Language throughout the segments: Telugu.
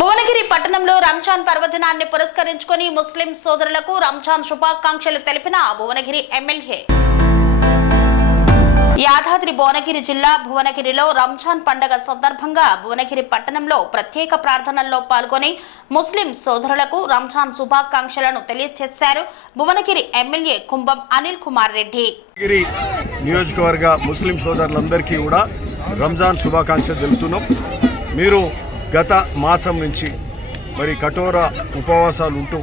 భువనగిరి పట్టణంలో రంజాన్ పర్వదినాన్ని పురస్కరించుకొని ముస్లిం సోదరులకు రంజాన్ శుభాకాంక్షలు తెలిపిన భువనగిరి ఎమ్మెల్యే. యాదాద్రి భువనగిరి జిల్లా భువనగిరిలో రంజాన్ పండగ సందర్భంగా భువనగిరి పట్టణంలో ప్రత్యేక ప్రార్థనల్లో పాల్గొని ముస్లిం సోదరులకు రంజాన్ శుభాకాంక్షలను తెలియజేశారు భువనగిరి ఎమ్మెల్యే కుంభం అనిల్ కుమార్ రెడ్డి. నియోజకవర్గ ముస్లిం సోదరులందరికీ కూడా రంజాన్ శుభాకాంక్షలు తెలుపుతున్నాం. మీరు గత మాసం నుంచి మరి కఠోర ఉపవాసాలు ఉంటూ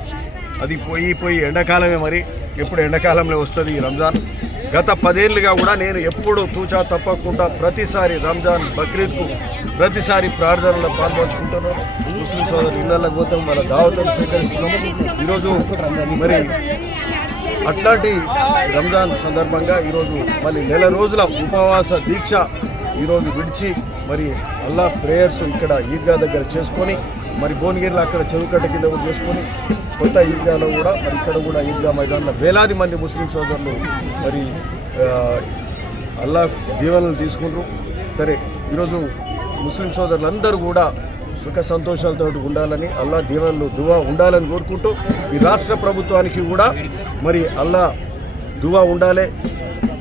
అది పోయి పోయి ఎండాకాలమే మరి ఎప్పుడు ఎండాకాలంలో వస్తుంది ఈ రంజాన్. గత పదేళ్ళుగా కూడా నేను ఎప్పుడు తూచా తప్పకుండా ప్రతిసారి రంజాన్ బక్రీద్కు ప్రతిసారి ప్రార్థనలో పాల్పంచుకుంటున్నాను ముస్లిం సోదరులు ఇళ్ళకి పోతాం వాళ్ళ దావతలు స్వీకరిస్తున్నాము ఈరోజు మరి అట్లాంటి రంజాన్ సందర్భంగా ఈరోజు మళ్ళీ నెల రోజుల ఉపవాస దీక్ష ఈరోజు విడిచి మరి అల్లా ప్రేయర్స్ ఇక్కడ ఈద్గా దగ్గర చేసుకొని మరి భువనగిరిలో అక్కడ చెరువుకట్ట కింద కూడా చేసుకొని కొత్త ఈద్గాలో కూడా మరి ఇక్కడ కూడా ఈద్గా మైదానంలో వేలాది మంది ముస్లిం సోదరులు మరి అల్లా దీవెనలు తీసుకుంటారు సరే ఈరోజు ముస్లిం సోదరులందరూ కూడా సుఖ సంతోషాలతో ఉండాలని అల్లా దీవెనలు దువా ఉండాలని కోరుకుంటూ ఈ రాష్ట్ర ప్రభుత్వానికి కూడా మరి అల్లా దువా ఉండాలి.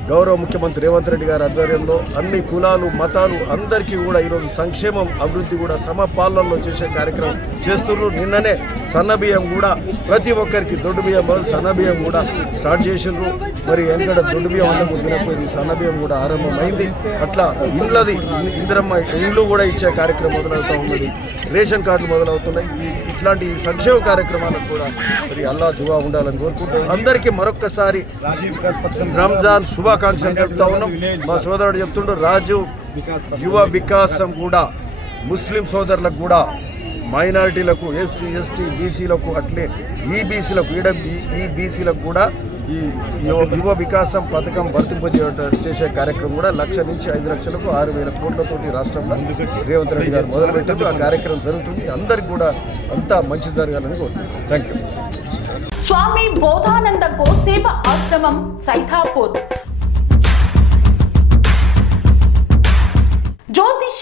గౌరవ ముఖ్యమంత్రి రేవంత్ రెడ్డి గారి ఆధ్వర్యంలో అన్ని కులాలు మతాలు అందరికీ కూడా ఈరోజు సంక్షేమం అభివృద్ధి కూడా సమపాలనలో చేసే కార్యక్రమం చేస్తున్నారు. నిన్ననే సన్న బియ్యం కూడా ప్రతి ఒక్కరికి దొడ్డు బియ్యం బదులు సన్న బియ్యం కూడా స్టార్ట్ చేసిండ్రు. మరి ఎందుకంటే దొడ్డు బియ్యం అన్నం తినకపోయింది సన్న బియ్యం కూడా ఆరంభమైంది. అట్లా ఇళ్ళది ఇందిరమ్మ ఇండ్లు కూడా ఇచ్చే కార్యక్రమం మొదలవుతూ ఉన్నది. రేషన్ కార్డులు మొదలవుతున్నాయి. ఈ ఇట్లాంటి సంక్షేమ కార్యక్రమాలకు కూడా మరి అల్లా దువా ఉండాలని కోరుకుంటూ అందరికీ మరొక్కసారి రంజాన్ శుభాకాంక్షలు తెలుపుతా ఉన్నాం. మా సోదరుడు చెప్తుండ్రు రాజు యువ వికాసం కూడా ముస్లిం సోదరులకు కూడా మైనారిటీలకు ఎస్సీ ఎస్టీ బీసీలకు అట్లే ఈబీసీలకు బీసీలకు ఈబీసీలకు ఈ కూడా ఈ యువ యువ వికాసం పథకం వర్తింపజే చేసే కార్యక్రమం కూడా లక్ష నుంచి ఐదు లక్షలకు ఆరు వేల కోట్లతోటి రాష్ట్రంలో రేవంత్ రెడ్డి గారు మొదలుపెట్టారు. ఆ కార్యక్రమం జరుగుతుంది. అందరికి కూడా అంతా మంచి జరగాలని కోరుతున్నాను థ్యాంక్ యూ స్వామి బోధానంద గోసేవ ఆశ్రమం సైథాపూర్